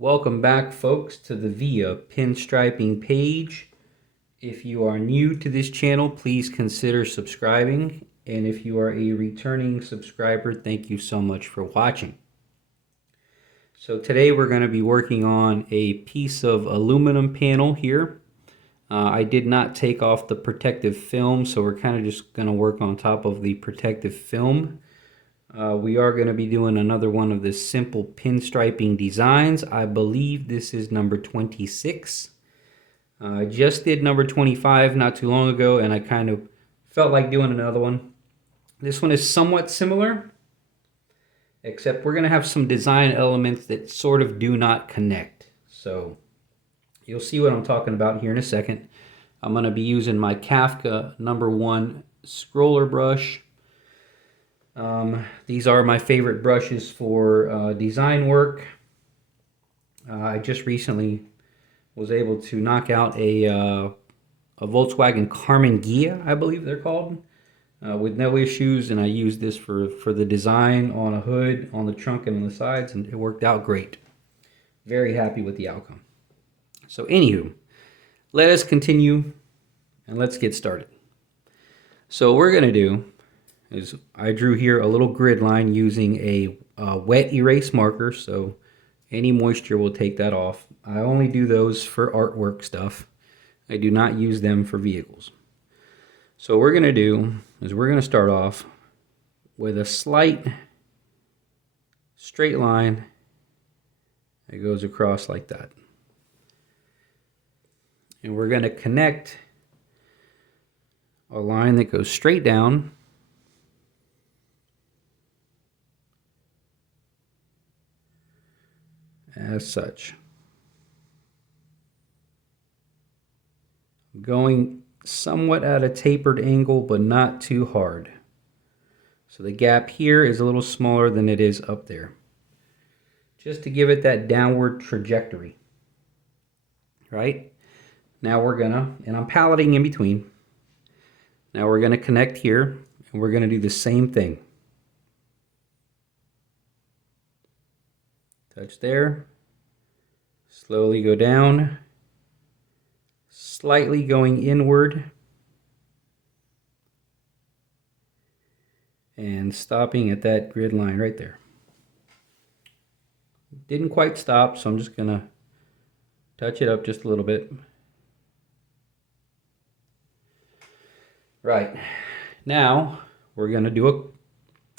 Welcome back, folks, to the Via Pinstriping page. If you are new to this channel, please consider subscribing. And if you are a returning subscriber, thank you so much for watching. So today we're going to be working on a piece of aluminum panel here. I did not take off the protective film, so we're kind of just going to work on top of the protective film. We are going to be doing another one of the simple pinstriping designs. I believe this is number 26. I just did number 25 not too long ago, and I kind of felt like doing another one. This one is somewhat similar, except we're going to have some design elements that sort of do not connect. So you'll see what I'm talking about here in a second. I'm going to be using my Kafka number 1 scroller brush. These are my favorite brushes for design work. I just recently was able to knock out a Volkswagen Carmen Ghia, I believe they're called, with no issues, and I used this for the design on a hood, on the trunk, and on the sides, and it worked out great. Very happy with the outcome. So anywho, let us continue, and let's get started. So what we're going to do is I drew here a little grid line using a wet erase marker, so any moisture will take that off. I only do those for artwork stuff. I do not use them for vehicles. So what we're going to do is we're going to start off with a slight straight line that goes across like that. And we're going to connect a line that goes straight down as such. Going somewhat at a tapered angle, but not too hard. So the gap here is a little smaller than it is up there, just to give it that downward trajectory. Right? Now we're gonna, and I'm paletting in between. Now we're gonna connect here, and we're gonna do the same thing. Touch there, slowly go down, slightly going inward, and stopping at that grid line right there. Didn't quite stop, so I'm just going to touch it up just a little bit. Right, now we're going to do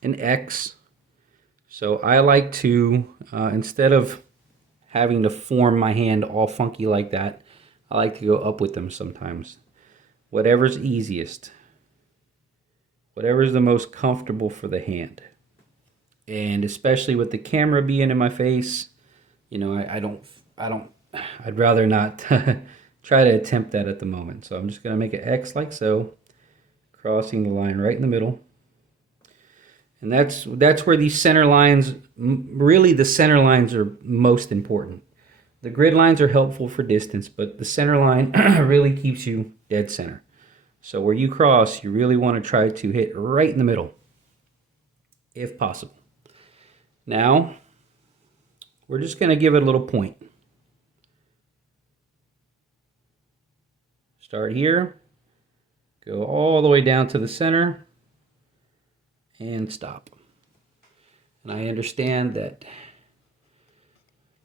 an X. So I like to, instead of having to form my hand all funky like that, I like to go up with them sometimes. Whatever's easiest. Whatever's the most comfortable for the hand. And especially with the camera being in my face, you know, I'd rather not try to attempt that at the moment. So I'm just going to make an X like so, crossing the line right in the middle. And that's where these center lines, really the center lines are most important. The grid lines are helpful for distance, but the center line really keeps you dead center. So where you cross, you really want to try to hit right in the middle, if possible. Now, we're just going to give it a little point. Start here, go all the way down to the center, and stop. And I understand that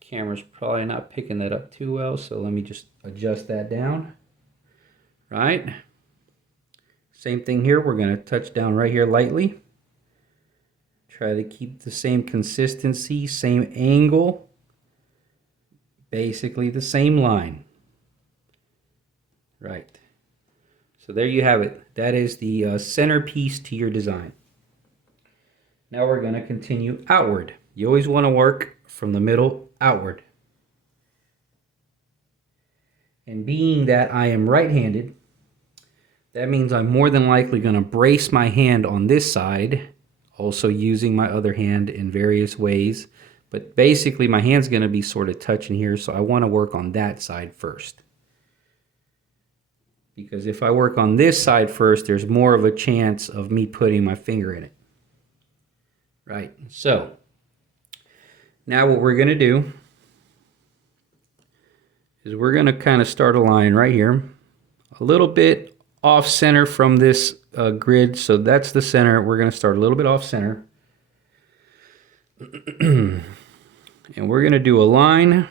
camera's probably not picking that up too well, so let me just adjust that down. Right? Same thing here, we're going to touch down right here lightly. Try to keep the same consistency, same angle, basically the same line. Right. So there you have it. That is the centerpiece to your design. Now we're going to continue outward. You always want to work from the middle outward. And being that I am right-handed, that means I'm more than likely going to brace my hand on this side, also using my other hand in various ways. But basically my hand's going to be sort of touching here, so I want to work on that side first. Because if I work on this side first, there's more of a chance of me putting my finger in it. Right, so now what we're going to do is we're going to kind of start a line right here, a little bit off center from this grid. So that's the center. We're going to start a little bit off center. And we're going to do a line.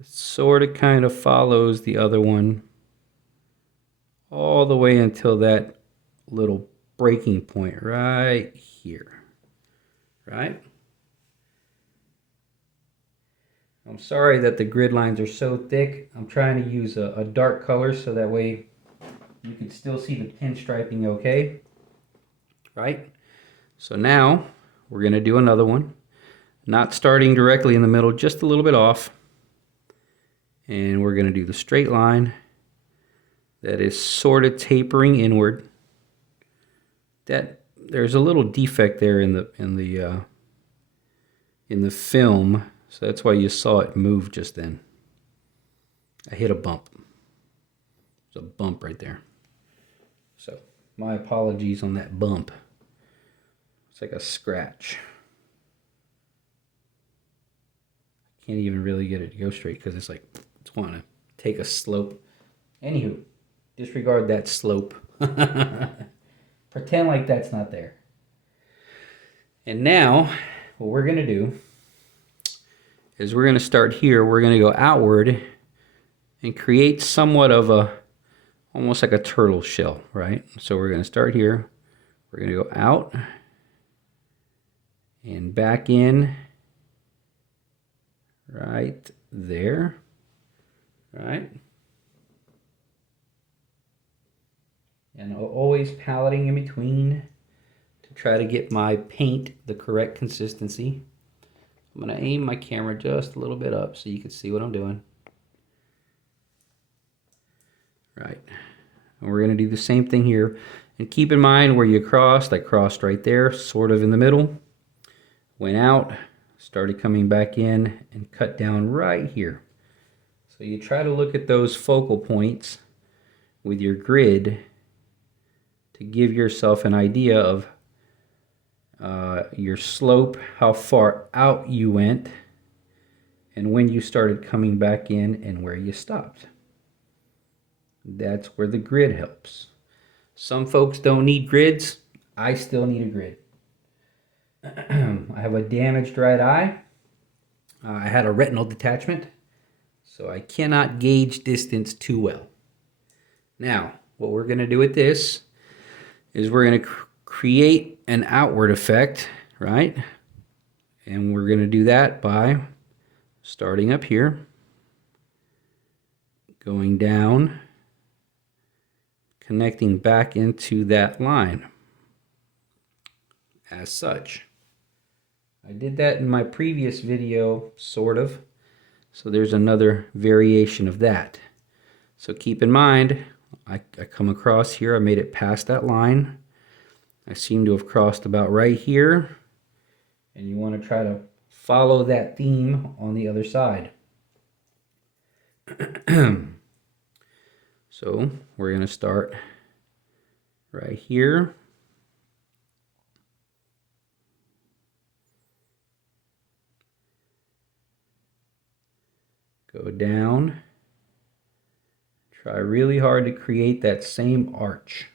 It sort of kind of follows the other one all the way until that little breaking point right here, right? I'm sorry that the grid lines are so thick. I'm trying to use a dark color so that way you can still see the pinstriping okay, right? So now we're going to do another one, not starting directly in the middle, just a little bit off. And we're going to do the straight line that is sort of tapering inward. That there's a little defect there in the film, so that's why you saw it move just then. I hit a bump. There's a bump right there. So my apologies on that bump. It's like a scratch. I can't even really get it to go straight because it's like it's wanting to take a slope. Anywho, disregard that slope. Pretend like that's not there. And now, what we're going to do is we're going to start here. We're going to go outward and create somewhat of a, almost like a turtle shell, right? So we're going to start here. We're going to go out and back in right there, right? And always paletting in between to try to get my paint the correct consistency. I'm going to aim my camera just a little bit up so you can see what I'm doing. Right. And we're going to do the same thing here. And keep in mind where you crossed. I crossed right there, sort of in the middle. Went out, started coming back in, and cut down right here. So you try to look at those focal points with your grid to give yourself an idea of your slope, how far out you went, and when you started coming back in and where you stopped. That's where the grid helps. Some folks don't need grids. I still need a grid. I have a damaged right eye. I had a retinal detachment, so I cannot gauge distance too well. Now, what we're going to do with this is we're going to create an outward effect, right? And we're going to do that by starting up here, going down, connecting back into that line as such. I did that in my previous video, sort of. So there's another variation of that. So keep in mind, I come across here, I made it past that line. I seem to have crossed about right here. And you want to try to follow that theme on the other side. So we're going to start right here. Go down. Try really hard to create that same arch.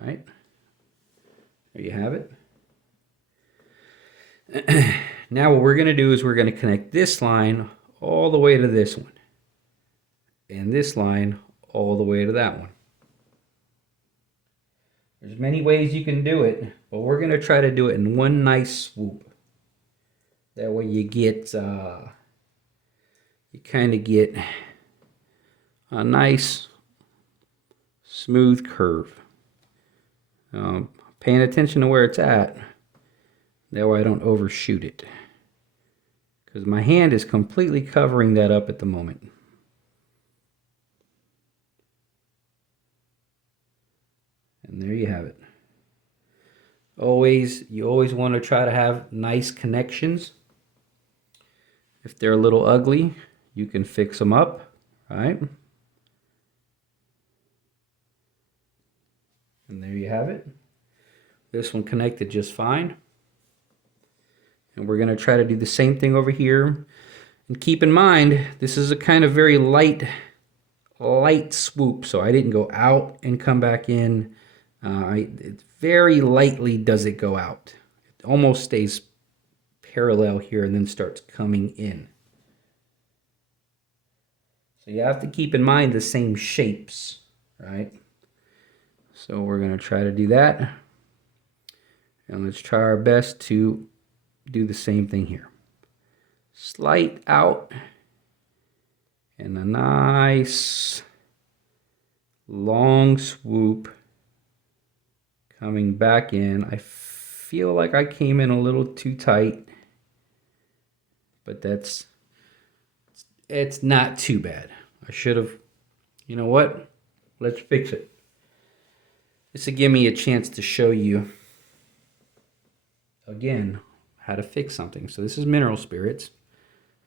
Right? There you have it. Now what we're going to do is we're going to connect this line all the way to this one. And this line all the way to that one. There's many ways you can do it, but we're going to try to do it in one nice swoop. That way you get, you kind of get a nice smooth curve. Paying attention to where it's at. That way I don't overshoot it. Because my hand is completely covering that up at the moment. And there you have it. You always want to try to have nice connections. If they're a little ugly, you can fix them up, right? And there you have it. This one connected just fine. And we're going to try to do the same thing over here. And keep in mind, this is a kind of very light swoop. So I didn't go out and come back in. It very lightly does it go out. It almost stays parallel here and then starts coming in. So you have to keep in mind the same shapes, right? So we're going to try to do that. And let's try our best to do the same thing here. Slight out and a nice long swoop coming back in. I feel like I came in a little too tight, but it's not too bad. I should have, you know what? Let's fix it. This will give me a chance to show you again how to fix something. So this is mineral spirits.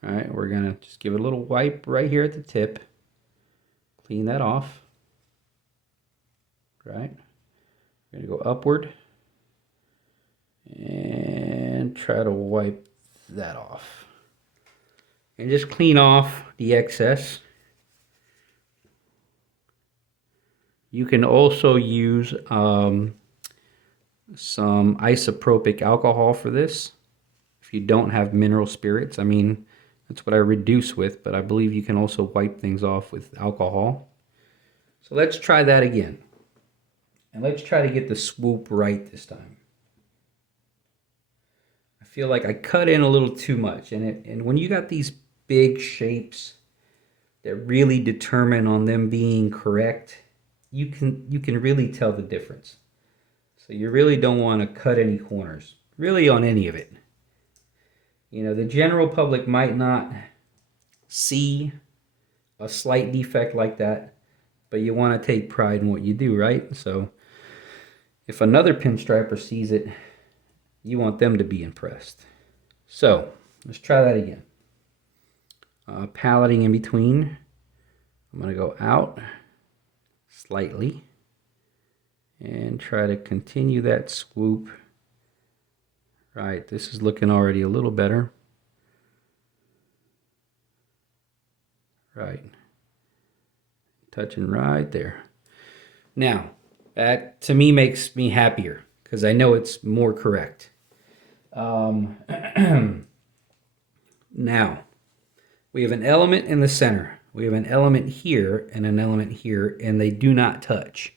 All right, we're gonna just give it a little wipe right here at the tip. Clean that off. Right. We're gonna go upward and try to wipe that off. And just clean off the excess. You can also use some isopropyl alcohol for this. If you don't have mineral spirits, I mean, that's what I reduce with, but I believe you can also wipe things off with alcohol. So let's try that again. And let's try to get the swoop right this time. I feel like I cut in a little too much. And when you got these big shapes that really determine on them being correct, you can really tell the difference. So you really don't want to cut any corners, really on any of it. You know, the general public might not see a slight defect like that, but you want to take pride in what you do, right? So if another pinstriper sees it, you want them to be impressed. So let's try that again. Paletting in between. I'm going to go out slightly and try to continue that swoop. Right, this is looking already a little better. Right. Touching right there. Now, that to me makes me happier because I know it's more correct. Now, we have an element in the center. We have an element here and an element here, and they do not touch.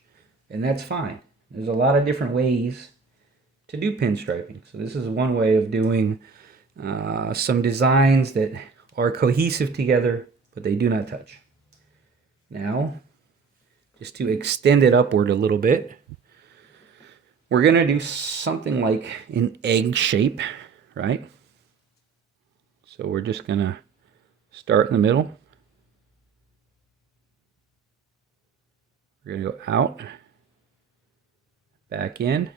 And that's fine. There's a lot of different ways to do pinstriping. So this is one way of doing some designs that are cohesive together, but they do not touch. Now, just to extend it upward a little bit, we're going to do something like an egg shape, right? So we're just going to start in the middle. We're going to go out, back in,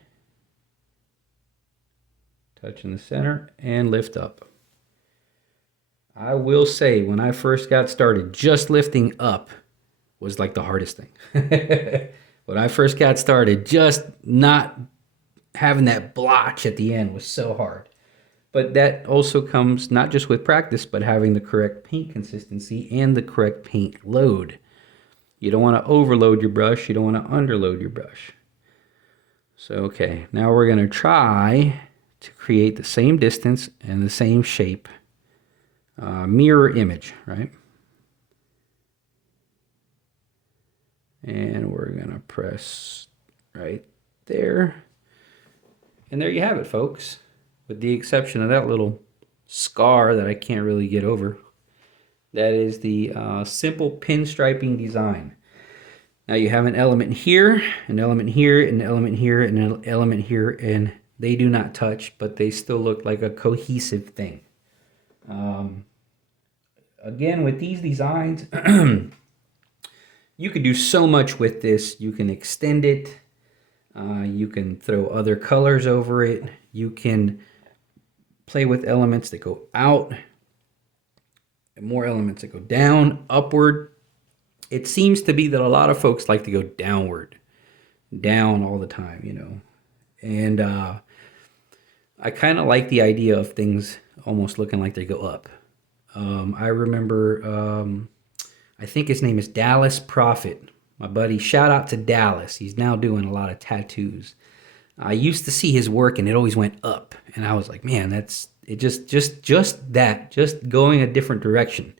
touch in the center, and lift up. I will say, when I first got started, just lifting up was like the hardest thing. When I first got started, just not having that blotch at the end was so hard. But that also comes not just with practice, but having the correct paint consistency and the correct paint load. You don't want to overload your brush. You don't want to underload your brush. So, okay, now we're going to try to create the same distance and the same shape. Mirror image, right? And we're going to press right there. And there you have it, folks. With the exception of that little scar that I can't really get over. That is the simple pinstriping design. Now you have an element here, an element here, an element here, and an element here, and they do not touch, but they still look like a cohesive thing. Again, with these designs, you could do so much with this. You can extend it. You can throw other colors over it. You can play with elements that go out, and more elements that go down, upward. It seems to be that a lot of folks like to go downward, down all the time, you know. And I kind of like the idea of things almost looking like they go up. I remember, I think his name is Dallas Prophet. My buddy, shout out to Dallas. He's now doing a lot of tattoos. I used to see his work and it always went up. And I was like, man, that's it. Just going a different direction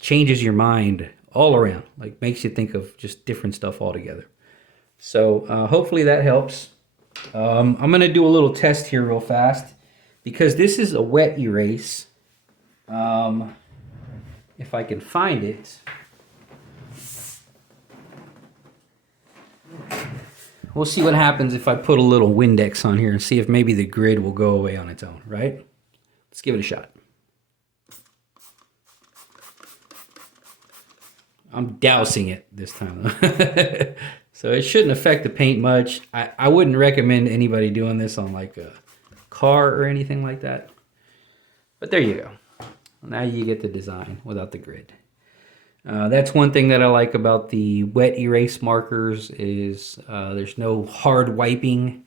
changes your mind all around. Like makes you think of just different stuff altogether. So hopefully that helps. I'm going to do a little test here real fast because this is a wet erase. If I can find it. We'll see what happens if I put a little Windex on here and see if maybe the grid will go away on its own, right? Let's give it a shot. I'm dousing it this time. So it shouldn't affect the paint much. I wouldn't recommend anybody doing this on like a car or anything like that. But there you go. Now you get the design without the grid. That's one thing that I like about the wet erase markers is there's no hard wiping.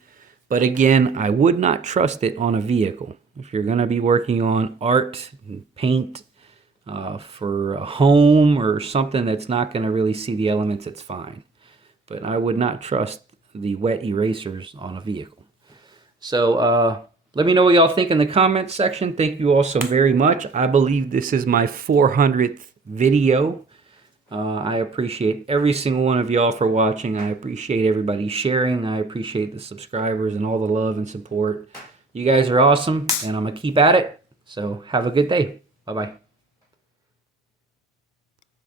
But again, I would not trust it on a vehicle. If you're going to be working on art and paint for a home or something that's not going to really see the elements, it's fine. But I would not trust the wet erasers on a vehicle. So let me know what y'all think in the comments section. Thank you all so very much. I believe this is my 400th video. I appreciate every single one of y'all for watching. I appreciate everybody sharing. I appreciate the subscribers and all the love and support. You guys are awesome, and I'm going to keep at it. So have a good day. Bye-bye.